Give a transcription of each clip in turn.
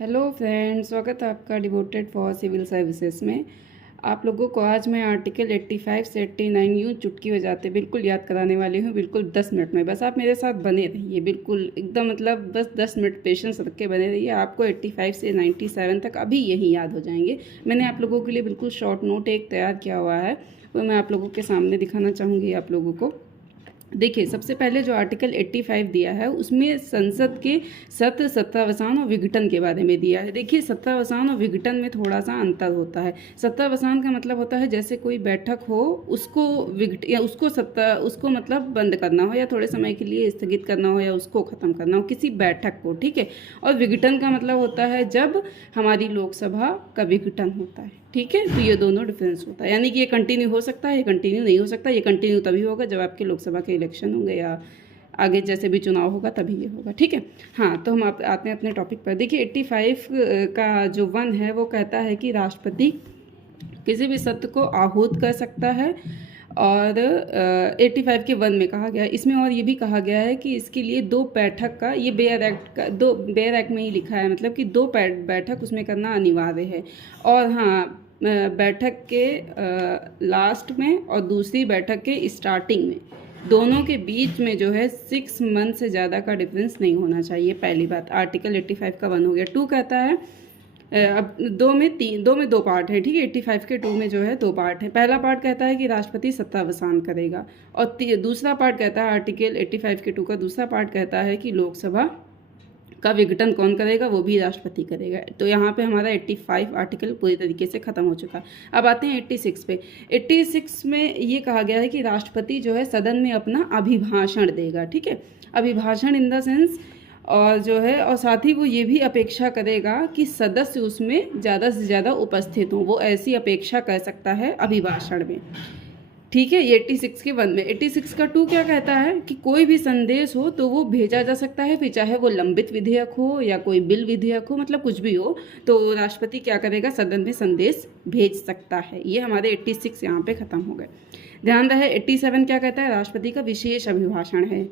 Hello friends, स्वागत है आपका डिवोटेड फॉर सिविल सर्विसेज में। आप लोगों को आज मैं आर्टिकल 85 से 89 यूँ चुटकी बजाते बिल्कुल याद कराने वाली हूँ, बिल्कुल 10 मिनट में। बस आप मेरे साथ बने रहिए, बिल्कुल एकदम मतलब बस 10 मिनट पेशेंस रख के बने रहिए। आपको 85 से 97 तक अभी यही याद हो जाएंगे। मैंने आप लोगों के लिए बिल्कुल शॉर्ट नोट एक तैयार किया हुआ है, वो मैं आप लोगों के सामने दिखाना चाहूँगी आप लोगों को। देखिए, सबसे पहले जो आर्टिकल 85 दिया है उसमें संसद के सत्र, सत्तावसान और विघटन के बारे में दिया है। देखिए, सत्तावसान और विघटन में थोड़ा सा अंतर होता है। सत्तावसान का मतलब होता है जैसे कोई बैठक हो उसको या उसको मतलब बंद करना हो या थोड़े समय के लिए स्थगित करना हो या उसको ख़त्म करना हो किसी बैठक को, ठीक है। और विघटन का मतलब होता है जब हमारी लोकसभा का विघटन होता है, ठीक है। तो ये दोनों डिफरेंस होता है, यानी कि ये कंटिन्यू हो सकता है, ये कंटिन्यू नहीं हो सकता। ये कंटिन्यू तभी होगा जब आपके लोकसभा के इलेक्शन होंगे या आगे जैसे भी चुनाव होगा तभी ये होगा, ठीक है। हाँ, तो हम आते हैं अपने टॉपिक पर। देखिए, 85 का जो 1 है वो कहता है कि राष्ट्रपति किसी भी सत्र को आहूत कर सकता है। और 85 के 1 में कहा गया है इसमें, और ये भी कहा गया है कि इसके लिए 2 बैठक का, ये बेयर एक्ट का, 2 बेयर एक्ट में ही लिखा है, मतलब कि 2 बैठक उसमें करना अनिवार्य है। और हाँ, बैठक के लास्ट में और दूसरी बैठक के स्टार्टिंग में, दोनों के बीच में जो है 6 मंथ से ज़्यादा का डिफरेंस नहीं होना चाहिए। पहली बात, आर्टिकल 85 का 1 हो गया। 2 कहता है, अब 2 में 2 पार्ट है, ठीक है। 85 के 2 में जो है 2 पार्ट है। पहला पार्ट कहता है कि राष्ट्रपति सत्तावसान करेगा, और दूसरा पार्ट कहता है, आर्टिकल 85 के 2 का दूसरा पार्ट कहता है कि लोकसभा का विघटन कौन करेगा, वो भी राष्ट्रपति करेगा। तो यहाँ पे हमारा 85 आर्टिकल पूरी तरीके से ख़त्म हो चुका है। अब आते हैं 86 पे। 86 में ये कहा गया है कि राष्ट्रपति जो है सदन में अपना अभिभाषण देगा, ठीक है। अभिभाषण इन द सेंस, और जो है, और साथ ही वो ये भी अपेक्षा करेगा कि सदस्य उसमें ज़्यादा से ज़्यादा उपस्थित हों। वो ऐसी अपेक्षा कर सकता है अभिभाषण में, ठीक है। ये 86 के 1 में। 86 का 2 क्या कहता है कि कोई भी संदेश हो तो वो भेजा जा सकता है, फिर चाहे वो लंबित विधेयक हो या कोई बिल विधेयक हो, मतलब कुछ भी हो, तो राष्ट्रपति क्या करेगा, सदन में संदेश भेज सकता है। ये हमारे 86 यहाँ पे ख़त्म हो गए। ध्यान रहे, 87 क्या कहता है, राष्ट्रपति का विशेष अभिभाषण है।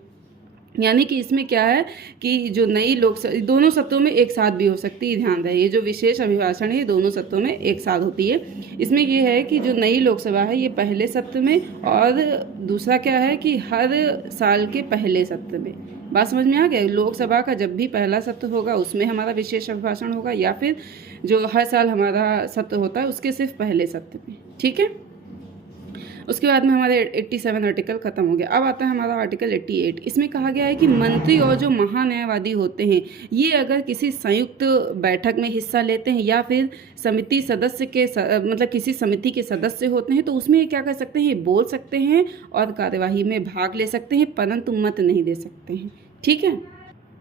यानी कि इसमें क्या है कि जो नई लोकसभा दोनों सत्रों में एक साथ भी हो सकती है। ध्यान रहे, ये जो विशेष अभिभाषण है ये दोनों सत्रों में एक साथ होती है। इसमें ये है कि जो नई लोकसभा है ये पहले सत्र में, और दूसरा क्या है कि हर साल के पहले सत्र में। बात समझ में आ गया? लोकसभा का जब भी पहला सत्र होगा उसमें हमारा विशेष अभिभाषण होगा, या फिर जो हर साल हमारा सत्र होता है उसके सिर्फ पहले सत्र में, ठीक है। उसके बाद में हमारे 87 आर्टिकल खत्म हो गया। अब आता है हमारा आर्टिकल 88। इसमें कहा गया है कि मंत्री और जो महान्यायवादी होते हैं ये अगर किसी संयुक्त बैठक में हिस्सा लेते हैं या फिर समिति सदस्य के मतलब किसी समिति के सदस्य होते हैं तो उसमें ये क्या कर सकते हैं, बोल सकते हैं और कार्यवाही में भाग ले सकते हैं, परंतु मत नहीं दे सकते हैं, ठीक है।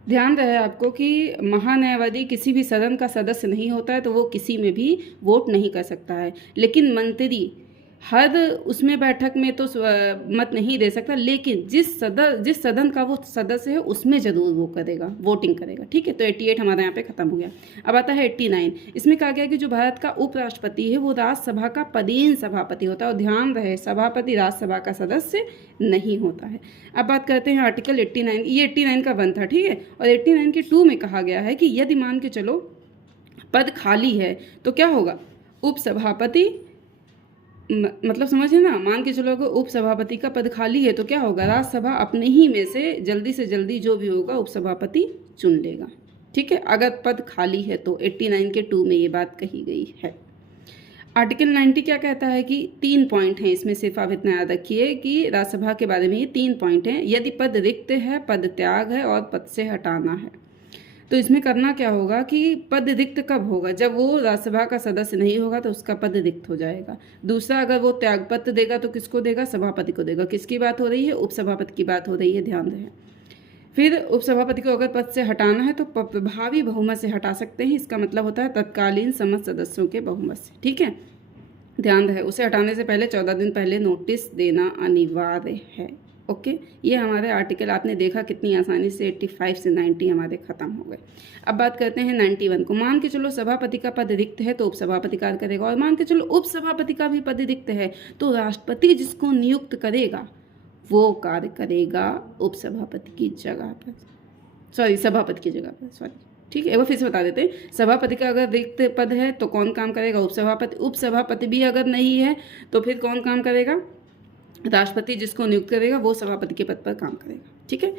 ध्यान रहे आपको कि महान्यायवादी किसी भी सदन का सदस्य नहीं होता है, तो वो किसी में भी वोट नहीं कर सकता है। लेकिन मंत्री हर उसमें बैठक में तो मत नहीं दे सकता, लेकिन जिस सदन का वो सदस्य है उसमें ज़रूर वो करेगा, वोटिंग करेगा, ठीक है। तो 88 हमारे यहाँ पे ख़त्म हो गया। अब आता है 89। इसमें कहा गया कि जो भारत का उपराष्ट्रपति है वो राज्यसभा का पदेन सभापति होता है। और ध्यान रहे, सभापति राज्यसभा का सदस्य नहीं होता है। अब बात करते हैं आर्टिकल 89। ये 89 का 1 था, ठीक है। और 89 के 2 में कहा गया है कि यदि मान के चलो पद खाली है तो क्या होगा, उपसभापति, मतलब समझे ना, मान के चलो अगर उपसभापति का पद खाली है तो क्या होगा, राज्यसभा अपने ही में से जल्दी जो भी होगा उपसभापति चुन लेगा, ठीक है, अगर पद खाली है तो। 89 के 2 में ये बात कही गई है। आर्टिकल 90 क्या कहता है कि 3 पॉइंट हैं इसमें, सिर्फ आप इतना याद रखिए कि राज्यसभा के बारे में ये 3 पॉइंट हैं। यदि पद रिक्त है, पद त्याग है और पद से हटाना है। तो इसमें करना क्या होगा कि पद रिक्त कब होगा, जब वो राज्यसभा का सदस्य नहीं होगा तो उसका पद रिक्त हो जाएगा। दूसरा, अगर वो त्यागपत्र देगा तो किसको देगा, सभापति को देगा। किसकी बात हो रही है, उपसभापति की बात हो रही है, ध्यान रहे। फिर उपसभापति को अगर पद से हटाना है तो प्रभावी बहुमत से हटा सकते हैं। इसका मतलब होता है तत्कालीन समस्त सदस्यों के बहुमत से, ठीक है। ध्यान रहे, उसे हटाने से पहले 14 दिन पहले नोटिस देना अनिवार्य है, ओके। ये हमारे आर्टिकल आपने देखा कितनी आसानी से 85 से 90 हमारे खत्म हो गए। अब बात करते हैं 91 को। मान के चलो सभापति का पद रिक्त है तो उपसभापति कार्य करेगा, और मान के चलो उपसभापति का भी पद रिक्त है तो राष्ट्रपति जिसको नियुक्त करेगा वो कार्य करेगा उपसभापति की जगह पर, सॉरी सभापति की जगह पर, सॉरी, ठीक है, एक बार फिर से बता देते हैं। सभापति का अगर रिक्त पद है तो कौन काम करेगा? उपसभापति। उपसभापति भी अगर नहीं है तो फिर कौन काम करेगा? राष्ट्रपति जिसको नियुक्त करेगा वो सभापति के पद पर काम करेगा। ठीक है,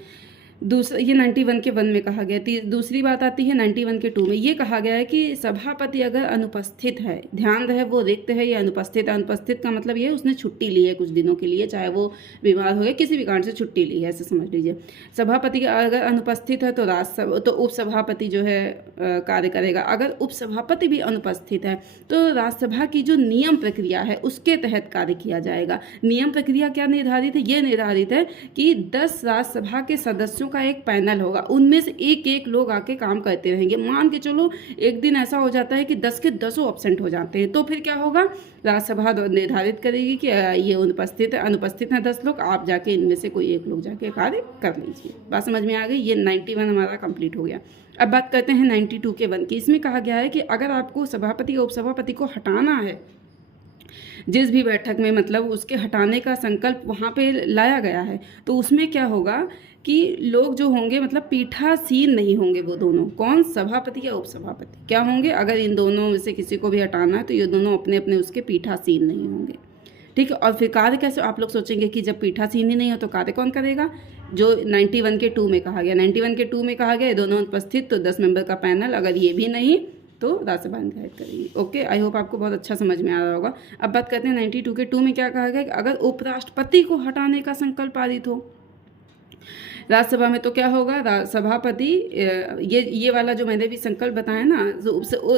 दूसरा ये 91 के 1 में कहा गया। दूसरी बात आती है 91 के 2 में। ये कहा गया है कि सभापति अगर अनुपस्थित है, ध्यान रहे वो रिक्त है या अनुपस्थित है। अनुपस्थित का मतलब ये है उसने छुट्टी ली है कुछ दिनों के लिए, चाहे वो बीमार हो गया, किसी भी कारण से छुट्टी ली है, ऐसे समझ लीजिए। सभापति अगर अनुपस्थित है तो उपसभापति जो है कार्य करेगा। अगर उपसभापति भी अनुपस्थित है तो राज्यसभा की जो नियम प्रक्रिया है उसके तहत कार्य किया जाएगा। नियम प्रक्रिया क्या निर्धारित है? ये निर्धारित है कि 10 राज्यसभा के सदस्यों का एक पैनल होगा, उनमें से एक लोग आके काम करते रहेंगे। मान के चलो एक दिन ऐसा हो जाता है कि 10 के 10 एब्सेंट हो जाते हैं, तो फिर क्या होगा? राज्यसभा निर्धारित करेगी कि ये अनुपस्थित हैं 10 लोग, आप जाके इनमें से कोई एक लोग जाके कार्य कर लीजिए। बात समझ में आ गई? ये 91 हमारा कंप्लीट हो गया। अब बात करते हैं 92 के 1 की। इसमें कहा गया है कि अगर आपको सभापति और उपसभापति को हटाना है जिस भी बैठक में, मतलब उसके हटाने का संकल्प वहाँ पे लाया गया है, तो उसमें क्या होगा कि लोग जो होंगे मतलब पीठासीन नहीं होंगे वो दोनों। कौन? सभापति या उपसभापति क्या होंगे? अगर इन दोनों में से किसी को भी हटाना है तो ये दोनों अपने अपने उसके पीठासीन नहीं होंगे। ठीक है, और फिर कार्य कैसे? आप लोग सोचेंगे कि जब पीठासीन ही नहीं हो तो कार्य कौन करेगा? जो 91 के 2 में कहा गया। 91 के 2 में कहा गया ये दोनों उपस्थित तो 10 मेंबर का पैनल, अगर ये भी नहीं तो राज्यसभा निर्धारित करेगी। ओके, आई होप आपको बहुत अच्छा समझ में आ रहा होगा। अब बात करते हैं 92 के 2 में क्या कहा गया कि अगर उपराष्ट्रपति को हटाने का संकल्प पारित हो राज्यसभा में तो क्या होगा? सभापति ये वाला जो मैंने भी संकल्प बताया ना,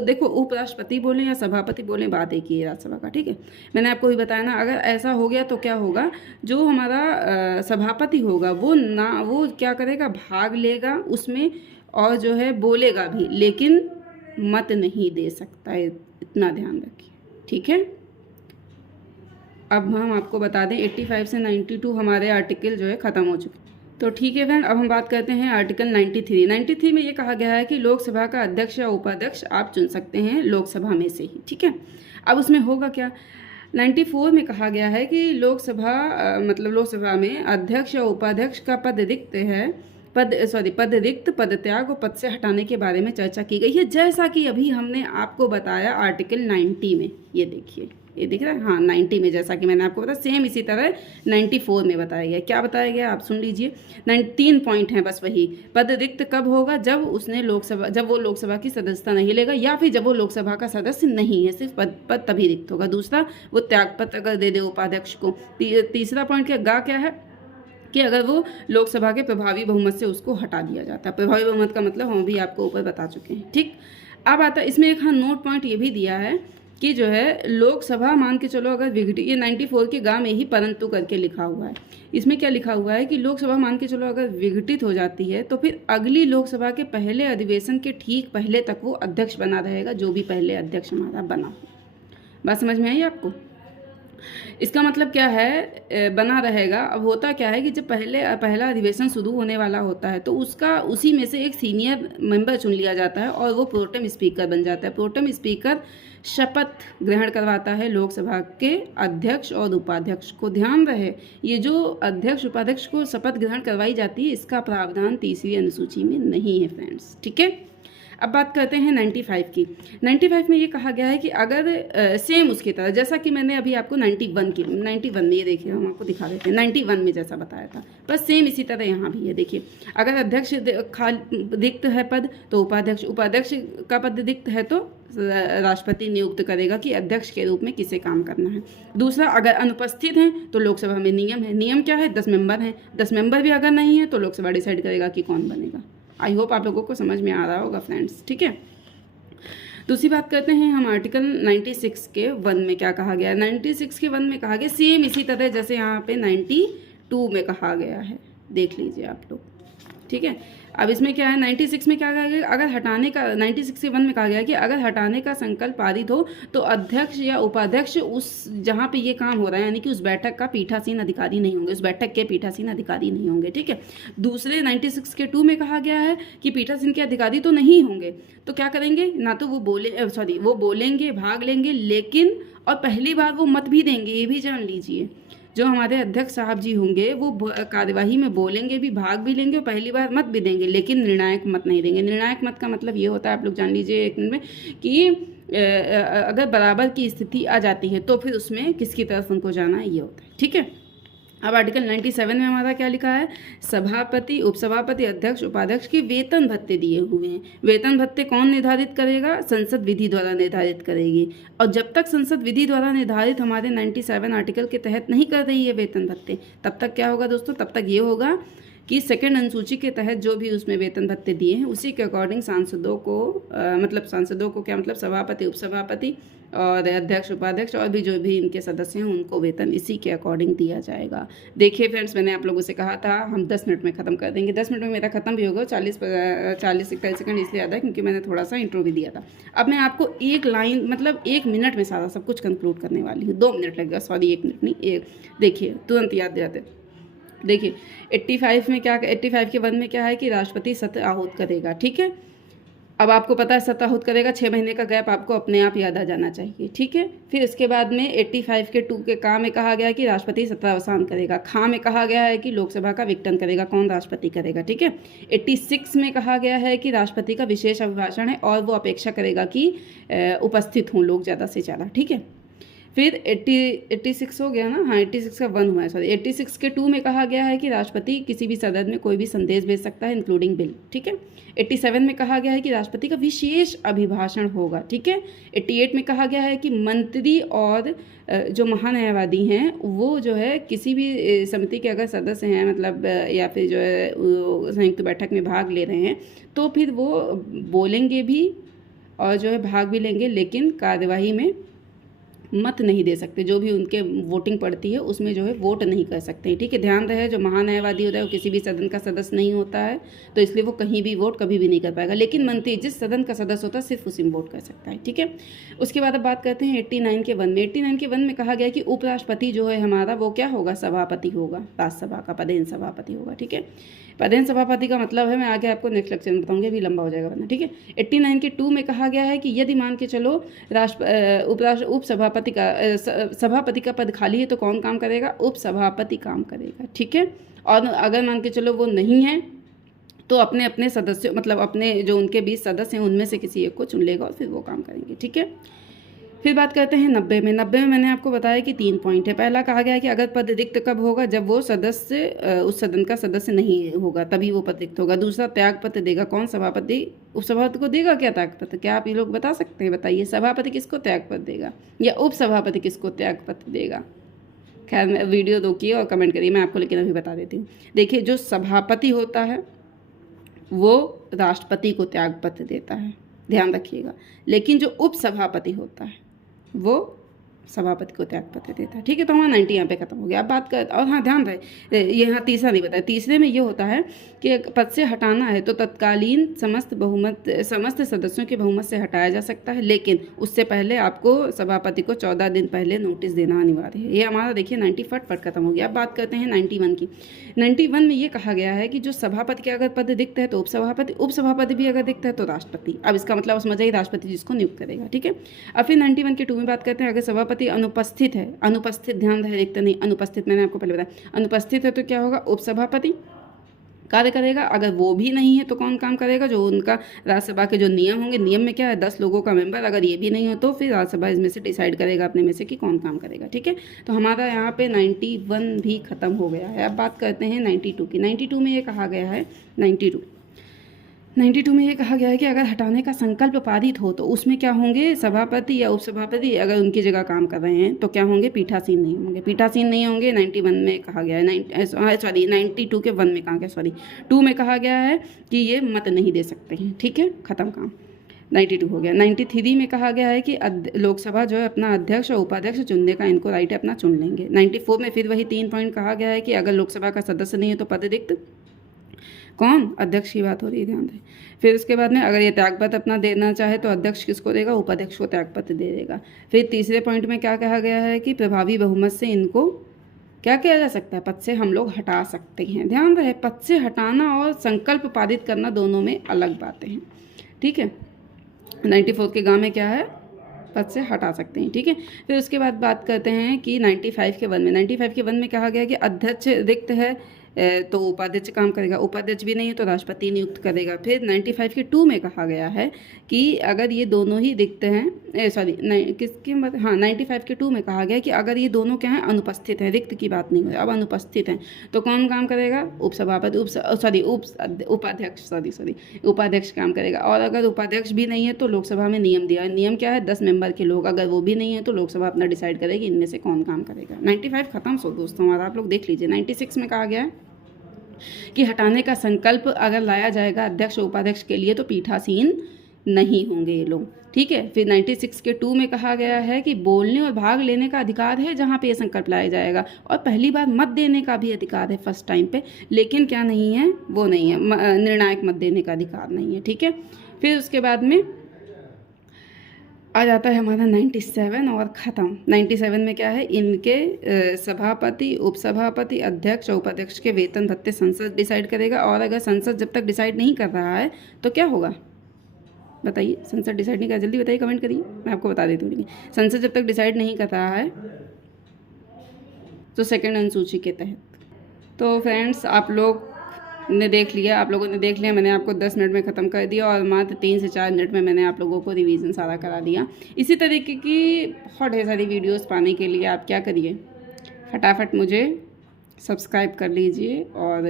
देखो उपराष्ट्रपति बोले या सभापति बोले बात एक ही है राज्यसभा का। ठीक है, मैंने आपको भी बताया ना, अगर ऐसा हो गया तो क्या होगा? जो हमारा सभापति होगा वो क्या करेगा? भाग लेगा उसमें और जो है बोलेगा भी, लेकिन मत नहीं दे सकता है, इतना ध्यान रखिए। ठीक है, अब हम आपको बता दें 85 से 92 हमारे आर्टिकल जो है ख़त्म हो चुके। तो ठीक है फ्रेंड, अब हम बात करते हैं आर्टिकल 93 में ये कहा गया है कि लोकसभा का अध्यक्ष या उपाध्यक्ष आप चुन सकते हैं लोकसभा में से ही। ठीक है, अब उसमें होगा क्या? 94 में कहा गया है कि लोकसभा में अध्यक्ष या उपाध्यक्ष का पद रिक्त है, पद रिक्त, पद त्याग और पद से हटाने के बारे में चर्चा की गई है, जैसा कि अभी हमने आपको बताया आर्टिकल 90 में। ये देखिए, ये दिख रहा है, हाँ 90 में, जैसा कि मैंने आपको बताया सेम इसी तरह 94 में बताया गया। क्या बताया गया आप सुन लीजिए। 3 पॉइंट हैं बस वही। पद रिक्त कब होगा? जब वो लोकसभा की सदस्यता नहीं लेगा, या फिर जब वो लोकसभा का सदस्य नहीं है, सिर्फ पद तभी रिक्त होगा। दूसरा, वो त्यागपत्र अगर दे दे उपाध्यक्ष को। तीसरा पॉइंट क्या है कि अगर वो लोकसभा के प्रभावी बहुमत से उसको हटा दिया जाता है। प्रभावी बहुमत का मतलब हम भी आपको ऊपर बता चुके हैं। ठीक, अब आता है इसमें एक नोट पॉइंट ये भी दिया है कि जो है लोकसभा मान के चलो अगर ये 94 के गा में ही परंतु करके लिखा हुआ है। इसमें क्या लिखा हुआ है कि लोकसभा मान के चलो अगर विघटित हो जाती है तो फिर अगली लोकसभा के पहले अधिवेशन के ठीक पहले तक वो अध्यक्ष बना रहेगा, जो भी पहले अध्यक्ष हमारा बना। बात समझ में आई आपको? इसका मतलब क्या है? बना रहेगा। अब होता क्या है कि जब पहला अधिवेशन शुरू होने वाला होता है तो उसी में से एक सीनियर मेंबर चुन लिया जाता है और वो प्रोटेम स्पीकर बन जाता है। प्रोटेम स्पीकर शपथ ग्रहण करवाता है लोकसभा के अध्यक्ष और उपाध्यक्ष को। ध्यान रहे, ये जो अध्यक्ष उपाध्यक्ष को शपथ ग्रहण करवाई जाती है इसका प्रावधान 3वीं अनुसूची में नहीं है फ्रेंड्स। ठीक है, अब बात करते हैं 95 की। 95 में ये कहा गया है कि अगर सेम उसकी तरह जैसा कि मैंने अभी आपको 91 में, ये देखिए हम आपको दिखा देते हैं 91 में जैसा बताया था, बस सेम इसी तरह यहाँ भी है। देखिए, अगर अध्यक्ष रिक्त है पद तो उपाध्यक्ष का पद रिक्त है तो राष्ट्रपति नियुक्त करेगा कि अध्यक्ष के रूप में किसे काम करना है। दूसरा, अगर अनुपस्थित हैं तो लोकसभा में नियम है। नियम क्या है? 10 मेंबर हैं। 10 मेंबर भी अगर नहीं है तो लोकसभा डिसाइड करेगा कि कौन बनेगा। आई होप आप लोगों को समझ में आ रहा होगा फ्रेंड्स। ठीक है, दूसरी बात करते हैं हम आर्टिकल 96 के 1 में क्या कहा गया है। 96 के 1 में कहा गया सेम इसी तरह जैसे यहाँ पे 92 में कहा गया है, देख लीजिए आप लोग। ठीक है, अब इसमें क्या है 96 में क्या कहा गया? अगर हटाने का 96 के 1 में कहा गया कि अगर हटाने का संकल्प पारित हो तो अध्यक्ष या उपाध्यक्ष उस जहाँ पे ये काम हो रहा है यानी कि उस बैठक का पीठासीन अधिकारी नहीं होंगे, उस बैठक के पीठासीन अधिकारी नहीं होंगे। ठीक है, दूसरे 96 के 2 में कहा गया है कि पीठासीन के अधिकारी तो नहीं होंगे, तो क्या करेंगे? ना तो वो बोलेंगे, भाग लेंगे, लेकिन और पहली बार वो मत भी देंगे, ये भी जान लीजिए। जो हमारे अध्यक्ष साहब जी होंगे वो कार्यवाही में बोलेंगे भी, भाग भी लेंगे और पहली बार मत भी देंगे, लेकिन निर्णायक मत नहीं देंगे। निर्णायक मत का मतलब ये होता है, आप लोग जान लीजिए एक मिनट में, कि अगर बराबर की स्थिति आ जाती है तो फिर उसमें किसकी तरफ उनको जाना है, ये होता है। ठीक है, अब आर्टिकल 97 में हमारा क्या लिखा है, सभापति, उपसभापति, अध्यक्ष, उपाध्यक्ष के वेतन भत्ते दिए हुए हैं। वेतन भत्ते कौन निर्धारित करेगा, संसद विधि द्वारा निर्धारित करेगी। और जब तक संसद विधि द्वारा निर्धारित हमारे 97 आर्टिकल के तहत नहीं कर रही है वेतन भत्ते, तब तक क्या होगा दोस्तों, तब तक ये होगा कि सेकंड अनुसूची के तहत जो भी उसमें वेतन भत्ते दिए हैं उसी के अकॉर्डिंग सांसदों को मतलब सांसदों को क्या मतलब, सभापति, उपसभापति और अध्यक्ष, उपाध्यक्ष और भी जो भी इनके सदस्य हैं उनको वेतन इसी के अकॉर्डिंग दिया जाएगा। देखिए फ्रेंड्स, मैंने आप लोगों से कहा था हम 10 मिनट में ख़त्म कर देंगे। 10 मिनट में मेरा ख़त्म भी होगा, 40-41 सेकंड इसलिए आता है क्योंकि मैंने थोड़ा सा इंट्रो भी दिया था। अब मैं आपको एक लाइन मतलब 1 मिनट में सारा सब कुछ कंक्लूड करने वाली हूँ। 2 मिनट लगेगा, सॉरी 1 मिनट नहीं, देखिए तुरंत याद दिलाते। देखिए 85 में क्या, 85 के 1 में क्या है कि राष्ट्रपति सत्र आहूत करेगा। ठीक है, अब आपको पता है सत्र आहूत करेगा, 6 महीने का गैप आपको अपने आप याद आ जाना चाहिए। ठीक है, फिर इसके बाद में 85 के 2 के का में कहा गया है कि राष्ट्रपति सत्रावसान करेगा। खा में कहा गया है कि लोकसभा का विघटन करेगा, कौन, राष्ट्रपति करेगा। ठीक है, 86 में कहा गया है कि राष्ट्रपति का विशेष अभिभाषण है और वो अपेक्षा करेगा कि उपस्थित हों लोग ज़्यादा से ज़्यादा। ठीक है, फिर 86 हो गया ना, हाँ 86 का 1 हुआ है, सॉरी 86 के 2 में कहा गया है कि राष्ट्रपति किसी भी सदन में कोई भी संदेश भेज सकता है इंक्लूडिंग बिल। ठीक है, 87 में कहा गया है कि राष्ट्रपति का विशेष अभिभाषण होगा। ठीक है, 88 में कहा गया है कि मंत्री और जो महान्यायवादी हैं वो जो है किसी भी समिति के अगर सदस्य हैं मतलब या फिर जो है संयुक्त बैठक में भाग ले रहे हैं तो फिर वो बोलेंगे भी और जो है भाग भी लेंगे, लेकिन कार्यवाही में मत नहीं दे सकते। जो भी उनके वोटिंग पड़ती है उसमें जो है वोट नहीं कर सकते। ठीक है, ध्यान रहे जो महान्यायवादी होता है वो किसी भी सदन का सदस्य नहीं होता है, तो इसलिए वो कहीं भी वोट कभी भी नहीं कर पाएगा, लेकिन मंत्री जिस सदन का सदस्य होता है सिर्फ उसी में वोट कर सकता है। ठीक है, उसके बाद अब बात करते हैं 89 के 1 में। 89 के 1 में कहा गया कि उपराष्ट्रपति जो है हमारा वो क्या होगा, सभापति होगा, राज्यसभा का पदेन सभापति होगा। ठीक है, पदेन सभापति का मतलब है, मैं आगे आपको नेक्स्ट लेक्चर में बताऊंगी, अभी लंबा हो जाएगा वरना। ठीक है, 89 के 2 में कहा गया है कि यदि मान के चलो सभापति का पद खाली है तो कौन काम करेगा, उपसभापति काम करेगा। ठीक है, और अगर मान के चलो वो नहीं है तो अपने अपने सदस्यों मतलब अपने जो उनके 20 सदस्य हैं उनमें से किसी एक को चुन लेगा और फिर वो काम करेंगे। ठीक है, फिर बात करते हैं 90 में। 90 में मैंने आपको बताया कि 3 पॉइंट है। पहला कहा गया है कि अगर पद रिक्त कब होगा, जब वो सदस्य उस सदन का सदस्य नहीं होगा तभी वो पद रिक्त होगा। दूसरा, त्याग पत्र देगा कौन, सभापति। उपसभापति को देगा क्या त्याग पत्र, क्या आप ये लोग बता सकते हैं, बताइए सभापति किसको त्याग पत्र देगा या उपसभापति किसको त्याग पत्र देगा। खैर वीडियो रोकिए और कमेंट करिए, मैं आपको लेकिन अभी बता देती हूँ। देखिए जो सभापति होता है वो राष्ट्रपति को त्याग पत्र देता है, ध्यान रखिएगा, लेकिन जो उपसभापति होता है वो सभापति को त्याग पत्र देता है। ठीक है, तो हमारा 90 यहाँ पे खत्म हो गया। अब बात कर, और हाँ ध्यान रहे यहाँ तीसरा नहीं बताया। तीसरे में ये होता है कि पद से हटाना है तो तत्कालीन समस्त सदस्यों के बहुमत से हटाया जा सकता है, लेकिन उससे पहले आपको सभापति को 14 दिन पहले नोटिस देना अनिवार्य है। ये हमारा देखिए 90 फट खत्म हो गया। अब बात करते हैं 91 की। 91 में ये कहा गया है कि जो सभापति के अगर पद दिखता है तो उपसभापति, उपसभापति भी अगर दिखता है तो राष्ट्रपति। अब इसका मतलब समझ आइए, राष्ट्रपति जिसको नियुक्त करेगा। ठीक है, अब फिर 91 के 2 में बात करते हैं, अगर सभापति अनुपस्थित है, अनुपस्थित ध्यान रहे, देखते नहीं, अनुपस्थित मैंने आपको पहले बताया, अनुपस्थित है तो क्या होगा, उपसभापति कार्य करेगा। अगर वो भी नहीं है तो कौन काम करेगा, जो उनका राज्यसभा के जो नियम होंगे, नियम में क्या है 10 लोगों का मेंबर, अगर ये भी नहीं हो तो फिर राज्यसभा इसमें से डिसाइड करेगा अपने में से कि कौन काम करेगा। ठीक है, तो हमारा यहाँ पे 91 भी खत्म हो गया है। अब बात करते हैं 92 की। 92 में ये कहा गया है, 92 में ये कहा गया है कि अगर हटाने का संकल्प पारित हो तो उसमें क्या होंगे, सभापति या उपसभापति अगर उनकी जगह काम कर रहे हैं तो क्या होंगे, पीठासीन नहीं होंगे, पीठासीन नहीं होंगे। 91 में कहा गया है, सॉरी 92 के 1 में कहा गया, सॉरी 2 में कहा गया है कि ये मत नहीं दे सकते हैं। ठीक है, खत्म काम, 92 हो गया। 93 में कहा गया है कि लोकसभा जो है अपना अध्यक्ष और उपाध्यक्ष चुनने का इनको राइट है, अपना चुन लेंगे। 94 में फिर वही 3 पॉइंट कहा गया है कि अगर लोकसभा का सदस्य नहीं है तो पद रिक्त, कौन, अध्यक्ष की बात हो रही है, ध्यान दें। फिर उसके बाद में अगर ये त्यागपत्र अपना देना चाहे तो अध्यक्ष किसको देगा, उपाध्यक्ष को त्यागपत्र दे देगा। फिर तीसरे पॉइंट में क्या कहा गया है कि प्रभावी बहुमत से इनको क्या किया जा सकता है, पद से हम लोग हटा सकते हैं। ध्यान रहे, पद से हटाना और संकल्प पारित करना दोनों में अलग बातें हैं। ठीक है, 94 के गाँव में क्या है, पद से हटा सकते हैं। ठीक है, फिर उसके बाद बात करते हैं कि 95 के 1 में, 95 के 1 में कहा गया कि अध्यक्ष रिक्त है तो उपाध्यक्ष काम करेगा, उपाध्यक्ष भी नहीं है तो राष्ट्रपति नियुक्त करेगा। फिर 95 के 2 में कहा गया है कि अगर ये दोनों ही रिक्त हैं, सॉरी किसकी बात, हाँ 95 के 2 में कहा गया कि अगर ये दोनों क्या हैं, अनुपस्थित हैं, रिक्त की बात नहीं हो रही, अब अनुपस्थित हैं तो कौन काम करेगा, उपसभापति, उपाध्यक्ष काम करेगा। और अगर उपाध्यक्ष भी नहीं है तो लोकसभा में नियम दिया है, नियम क्या है, 10 मेंबर के लोग, अगर वो भी नहीं है तो लोकसभा अपना डिसाइड करेगी इनमें से कौन काम करेगा। 95 खत्म। सो दोस्तों हमारा आप लोग देख लीजिए। 96 में कहा गया है कि हटाने का संकल्प अगर लाया जाएगा अध्यक्ष और उपाध्यक्ष के लिए तो पीठासीन नहीं होंगे ये लोग। ठीक है, फिर 96 के 2 में कहा गया है कि बोलने और भाग लेने का अधिकार है जहाँ पे ये संकल्प लाया जाएगा, और पहली बार मत देने का भी अधिकार है फर्स्ट टाइम पे, लेकिन क्या नहीं है, वो नहीं है, निर्णायक मत देने का अधिकार नहीं है। ठीक है, फिर उसके बाद में आ जाता है हमारा 97 और ख़त्म। 97 में क्या है, इनके सभापति, उपसभापति, अध्यक्ष और उपाध्यक्ष के वेतन भत्ते संसद डिसाइड करेगा। और अगर संसद जब तक डिसाइड नहीं कर रहा है तो क्या होगा, बताइए, संसद डिसाइड नहीं कर, जल्दी बताइए, कमेंट करिए, मैं आपको बता देती हूँ। संसद जब तक डिसाइड नहीं कर रहा है तो सेकंड अनुसूची के तहत। तो फ्रेंड्स आप लोग ने देख लिया, आप लोगों ने देख लिया, मैंने आपको 10 मिनट में ख़त्म कर दिया और मात्र 3 से 4 मिनट में मैंने आप लोगों को रिवीजन सारा करा दिया। इसी तरीके की बहुत ढेर सारी वीडियोस पाने के लिए आप क्या करिए, फटाफट मुझे सब्सक्राइब कर लीजिए और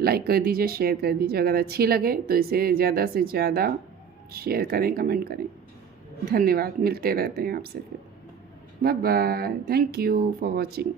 लाइक कर दीजिए, शेयर कर दीजिए। अगर अच्छी लगे तो इसे ज़्यादा से ज़्यादा शेयर करें, कमेंट करें। धन्यवाद, मिलते रहते हैं आपसे फिर। Bye bye, thank you for watching.